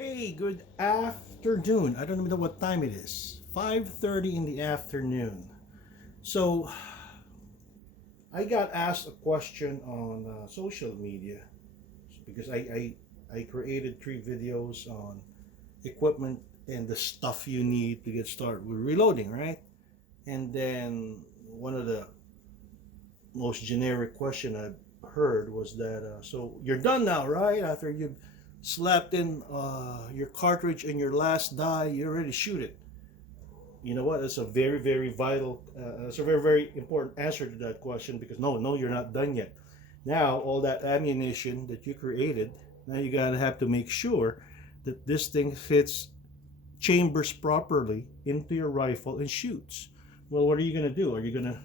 Hey, good afternoon. I don't even know what time it is. 5:30 in the afternoon. So, I got asked a question on social media because I created 3 videos on equipment and the stuff you need to get started with reloading, right? And then one of the most generic question I heard was that, so you're done now, right? After you've slapped in your cartridge and your last die, you're ready to shoot it. You know what? That's a very, very vital, that's a very, very important answer to that question because no, you're not done yet. Now, all that ammunition that you created, now you gotta have to make sure that this thing fits chambers properly into your rifle and shoots. Well, what are you gonna do? Are you gonna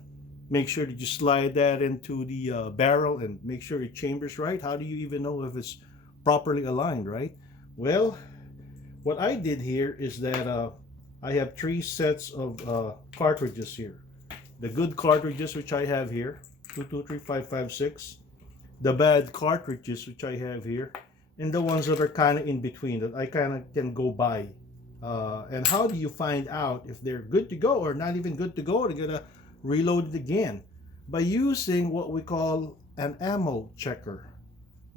make sure that you slide that into the barrel and make sure it chambers right? How do you even know if it's properly aligned, right? Well, what I did here is that I have 3 sets of cartridges here. The good cartridges, which I have here, 223556. The bad cartridges, which I have here, and the ones that are kind of in between that I kind of can go by. And how do you find out if they're good to go or not even good to go? They're gonna reload it again by using what we call an ammo checker.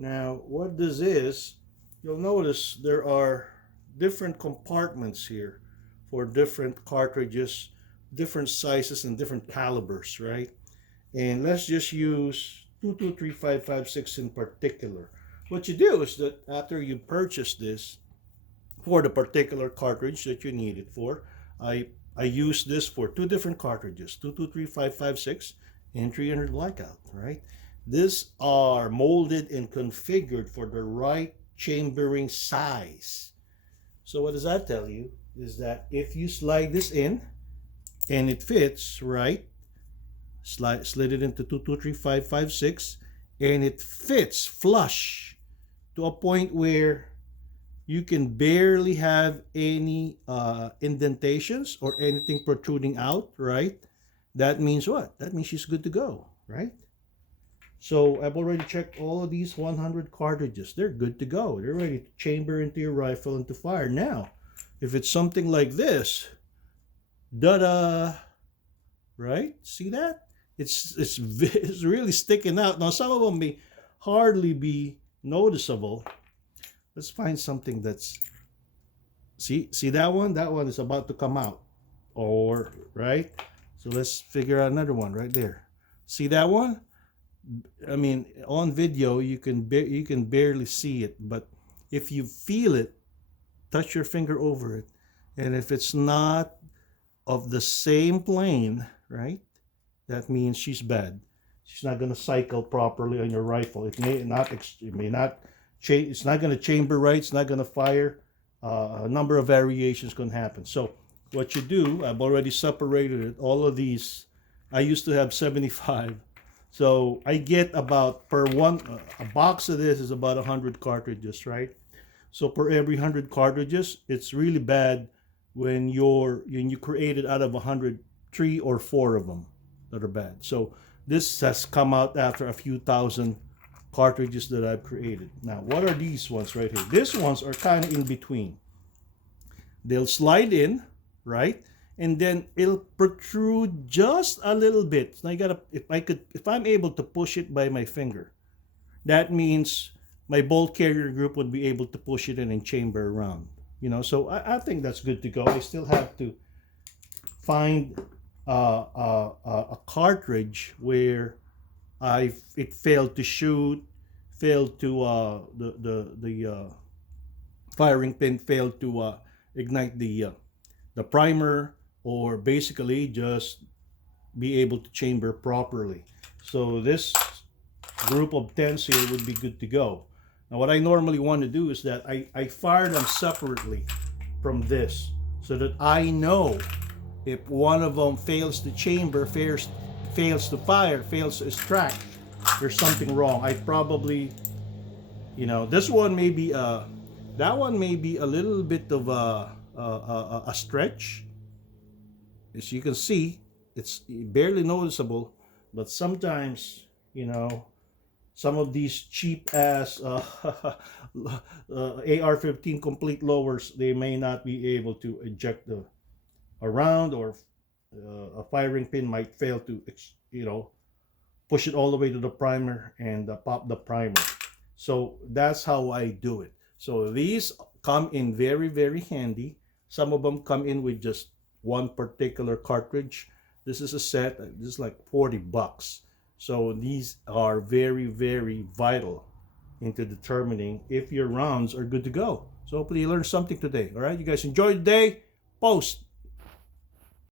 Now, what this is, you'll notice there are different compartments here for different cartridges, different sizes and different calibers, right? And let's just use 223556 in particular. What you do is that after you purchase this for the particular cartridge that you need it for, I use this for 2 different cartridges, 223556 and 300 blackout, right? These are molded and configured for the right chambering size. So what does that tell you? Is that if you slide this in and it fits right, slid it into 223556 and it fits flush to a point where you can barely have any indentations or anything protruding out, right? That means what? That means she's good to go, right? So I've already checked all of these 100 cartridges. They're good to go. They're ready to chamber into your rifle and to fire. Now, if it's something like this, da-da, right? See that? It's really sticking out. Now, some of them may hardly be noticeable. Let's find something that's, see that one? That one is about to come out, or, right? So let's figure out another one right there. See that one? I mean, on video you can barely see it, but if you feel it, touch your finger over it, and if it's not of the same plane, right, that means she's bad. She's not going to cycle properly on your rifle. It's not going to chamber right. It's not going to fire. A number of variations can happen. So what you do, I've already separated it. All of these, I used to have 75. So I get about per one, a box of this is about 100 cartridges, right? So per every 100 cartridges, it's really bad when you create it out of 100, 3 or 4 of them that are bad. So this has come out after a few thousand cartridges that I've created. Now, what are these ones right here? These ones are kind of in between. They'll slide in, right? And then it'll protrude just a little bit. So I gotta, if I'm able to push it by my finger, that means my bolt carrier group would be able to push it in and chamber around. You know, so I think that's good to go. I still have to find a cartridge where it failed to shoot, failed to the firing pin failed to ignite the primer, or basically just be able to chamber properly. So this group of 10s here would be good to go. Now what I normally want to do is that I fire them separately from this so that I know if one of them fails to chamber, fails to fire, fails to extract, there's something wrong. I probably, you know, this one may be that one may be a little bit of a stretch. As you can see, it's barely noticeable, but sometimes, you know, some of these cheap ass AR-15 complete lowers, they may not be able to eject the around, or a firing pin might fail to, push it all the way to the primer and pop the primer. So that's how I do it. So these come in very, very handy. Some of them come in with just one particular cartridge. This is a set. This is like $40. So these are very, very vital into determining if your rounds are good to go. So hopefully you learned something today. All right, you guys enjoy the day. Post.